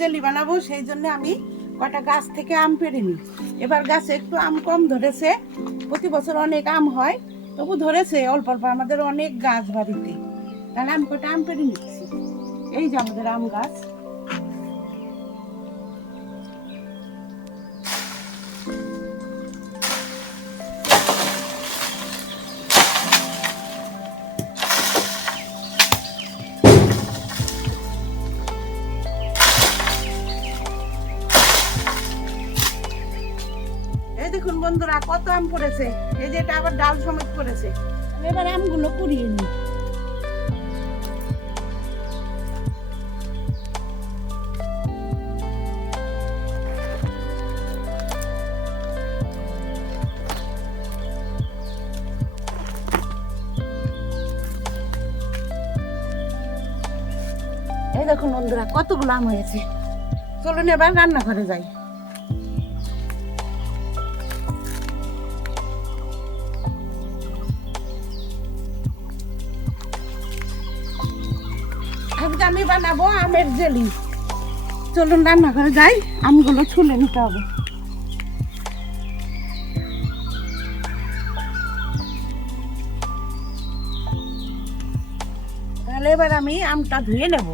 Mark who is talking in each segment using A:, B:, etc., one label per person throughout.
A: Jelly বানাবো সেই জন্য আমি কটা গাছ থেকে আম পেরে নিই এবার গাছে একটু আম কম ধরেছে। প্রতি বছর অনেক আম হয়, তবু ধরেছে অল্প অল্প। আমাদের অনেক গাছ বাড়িতে। তাহলে আমি কটা আম পেরে নিচ্ছি? এই যে আমাদের আম গাছ। দেখুন বন্ধুরা, কত আম পড়েছে। এই যে এটা আবার ডাল সমেত পড়েছে। এবার আমগুলো কুড়িয়ে নিই। এই দেখুন বন্ধুরা, কতগুলো আম হয়েছে। চলুন এবার রান্নাঘরে যাই। আমি বানাবো আমের জেলি। চলুন রান্নাঘরে যাই, আমগুলো ছুলে নিতে হবে। তাহলে এবার আমি আমটা ধুয়ে নেব।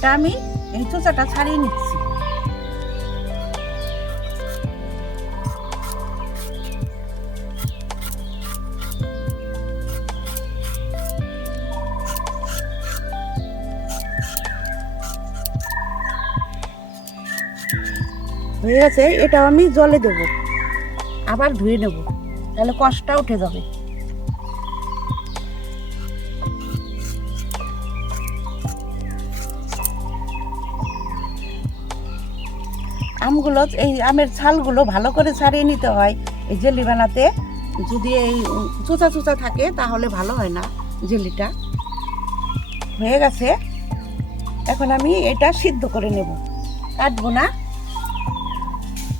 A: আমটা আমি এই চোচাটা ছাড়িয়ে নিচ্ছি। হয়ে গেছে, এটাও আমি জলে দেব। আবার ধুয়ে নেব, তাহলে কষ্টটা উঠে যাবে। আমগুলো, এই আমের ছালগুলো ভালো করে ছাড়িয়ে নিতে হয়। এই জেলি বানাতে যদি এই চোচা চোচা থাকে, তাহলে ভালো হয় না জেলিটা। হয়ে গেছে। এখন আমি এটা সিদ্ধ করে নেব। কাটবো না।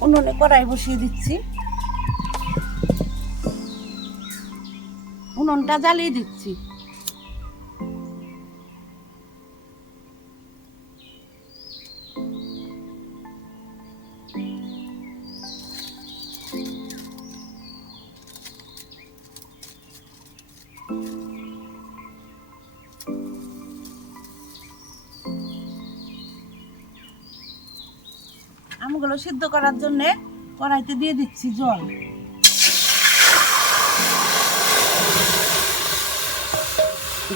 A: উনুনে কড়াই বসিয়ে দিচ্ছি। উনুনটা জ্বালিয়ে দিচ্ছি। আমগুলো সিদ্ধ করার জন্য কড়াইতে দিয়ে দিচ্ছি জল।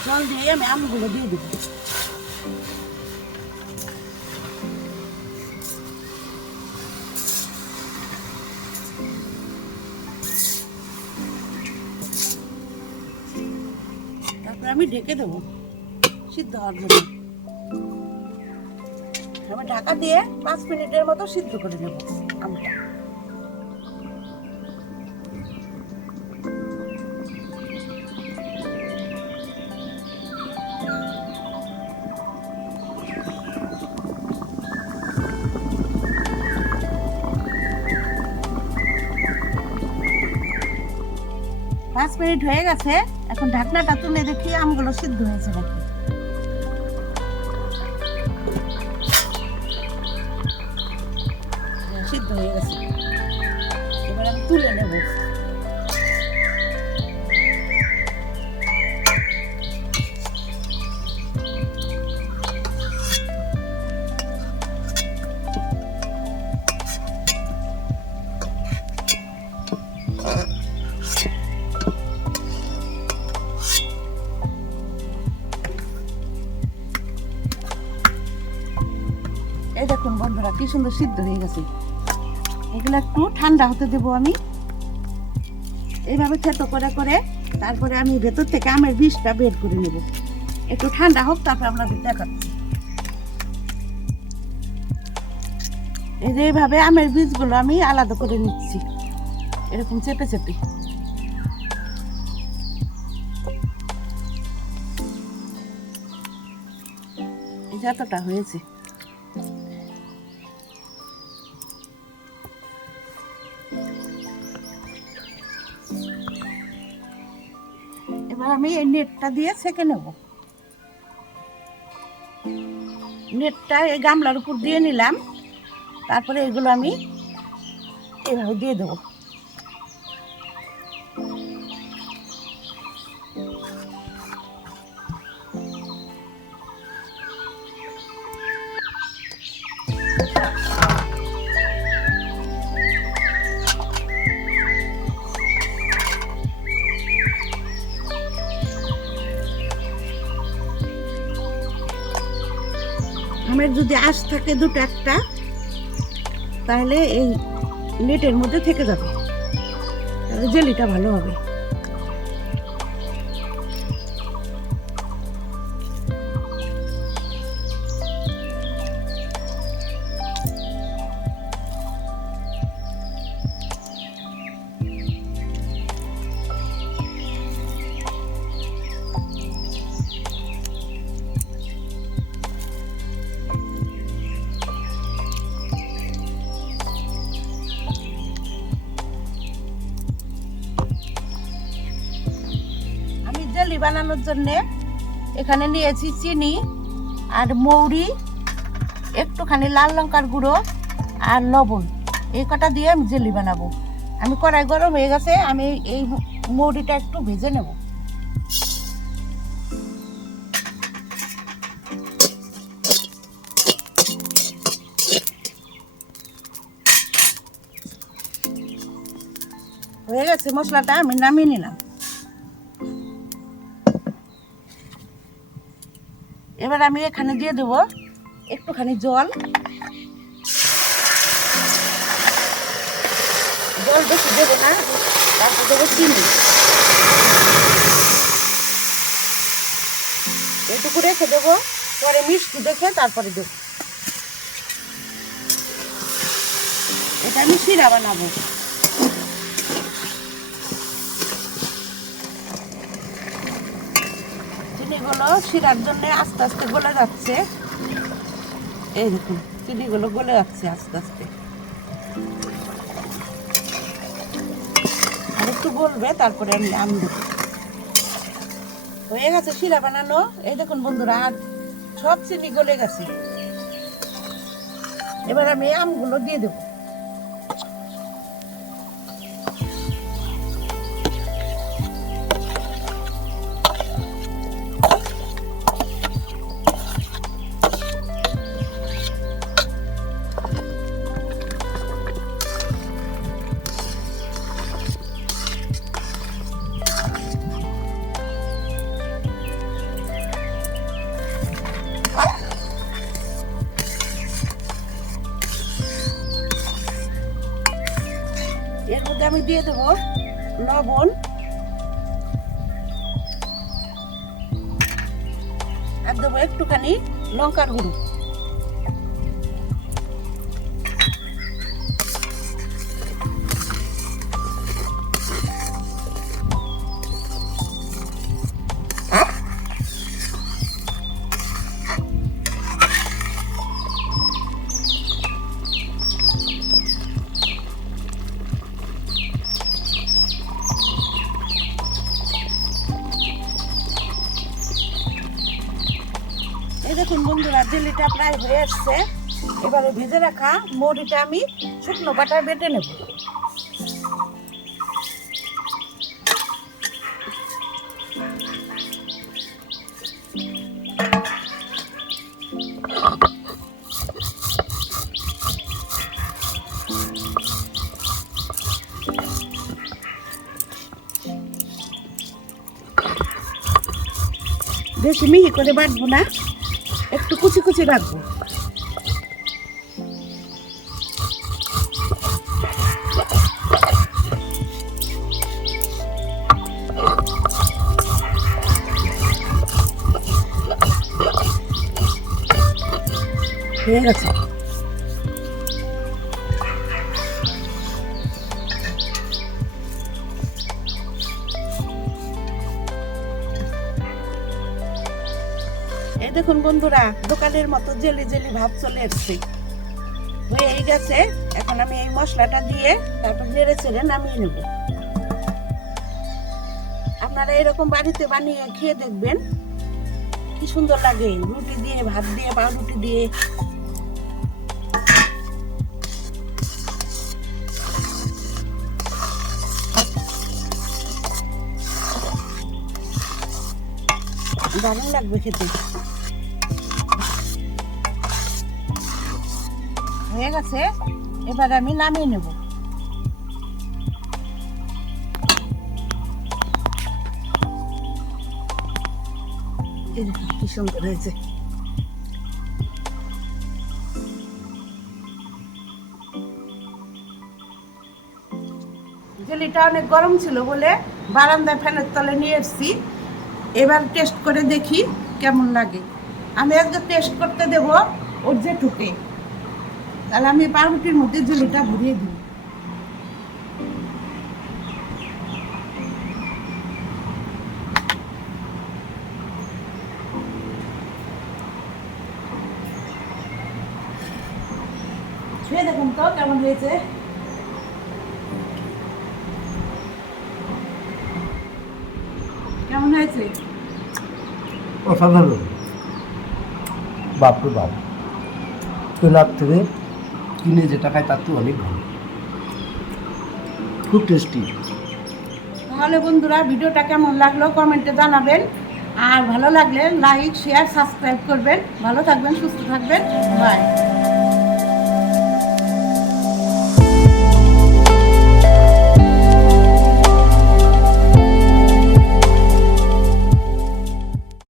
A: জল দিয়ে আমি আমগুলো দিয়ে দিব। তারপর আমি ঢেকে দেবো সিদ্ধ হওয়ার জন্য। আমি ঢাকা দিয়ে পাঁচ মিনিটের মতো সিদ্ধ করে নেব। আমটা পাঁচ মিনিট হয়ে গেছে, এখন ঢাকনাটা তুলে দেখি আমগুলো সিদ্ধ হয়েছে নাকি। তুলে নেব। দেখুন বন্ধুরা কি সুন্দর সিদ্ধ হয়ে গেছে। একটু ঠান্ডা হতে দেবো আমি। এইভাবে থেতো করে করে তারপরে আমি ভেতর থেকে আমের বীজটা বের করে নেব। একটু ঠান্ডা হোক, তারপর আপনাদের দেখাচ্ছি। এই যে এইভাবে আমের বীজগুলো আমি আলাদা করে নিচ্ছি। এরকম চেপে চেপে। এই যে এতটা হয়েছে। এবার আমি এই নেটটা দিয়ে সেঁকে নেব। নেটটা এই গামলার উপর দিয়ে নিলাম। তারপরে এগুলো আমি এভাবে দিয়ে দেবো। আমের যদি আঁশ থাকে দুটো একটা, তাহলে এই নেটের মধ্যে থেকে যাবে। জেলিটা ভালো হবে। বানানোর জন্য এখানে নিয়েছি চিনি আর মৌরি, একটুখানি লাল লঙ্কার গুঁড়ো আর লবণ। এই কটা দিয়ে আমি জেলি বানাবো। আমি কড়াই গরম হয়ে গেছে, আমি এই মৌরিটা একটু ভেজে নেব। হয়ে গেছে মশলাটা, আমি নামিয়ে নিলাম। এবার আমি এখানে দিয়ে দেবো একটুখানি জল। জল বেশি দেবো না, তারপর দেবো চিনি। এটুকু রেখে দেবো, পরে মিষ্টি দেখে তারপরে দেবো। এটা আমি শিরা বানাবো। চিনিগুলো শিরার জন্য আস্তে আস্তে গলে যাচ্ছে। এই দেখুন, চিনিগুলো গলে যাচ্ছে আস্তে আস্তে। আর একটু গলবে, তারপরে আমি আম দেবো হয়ে গেছে শিরা বানানো। এই দেখুন বন্ধুরা, আর সব চিনি গলে গেছে। এবার আমি আমগুলো দিয়ে দেবো। এর মধ্যে আমি দিয়ে দেবো লবণ। আর দেবো একটুখানি লঙ্কার গুঁড়ো। প্রায় হয়ে আসছে এবারে ভেজে রাখা মরিটা আমি শুকনো পাটায় বেটে নেব। বেশি মিহি করে বাটবো না। একটু কুচি কুচি রাখব। ঠিক আছে এই দেখুন বন্ধুরা, দোকানের মতো জেলি জেলি ভাব চলে এসছে। হয়ে গেছে, এখন আমি এই মশলাটা দিয়ে তারপর নেড়ে চেড়ে নামিয়ে নেব। আপনারা এরকম বাড়িতে বানিয়ে খেয়ে দেখবেন, কি সুন্দর লাগে। রুটি দিয়ে, ভাত দিয়ে, পাউরুটি দিয়ে। দারুণ লাগবে খেতে। হয়ে গেছে, এবার আমি নামিয়ে নেব। কি সুন্দর হয়েছে। জেলিটা অনেক গরম ছিল বলে বারান্দায় ফ্যানের তলে নিয়ে এসেছি। এবার টেস্ট করে দেখি কেমন লাগে। আমি আজকে টেস্ট করতে দেব ওর যে জেঠুকে। তাহলে আমি পাউরুটির মধ্যে জেলিটা ভরিয়ে দিই। দেখুন তো কেমন হয়েছে। কেমন হয়েছে?
B: অসাধারণ। বাপরে বাপ। কেনার থেকে কিনে যেটা খায় তার তো অনেক ভালো। খুব টেস্টি
A: তাহলে বন্ধুরা, ভিডিওটা কেমন লাগল কমেন্টে জানাবেন। আর ভালো লাগলে লাইক শেয়ার সাবস্ক্রাইব করবেন। ভালো থাকবেন, সুস্থ থাকবেন। বাই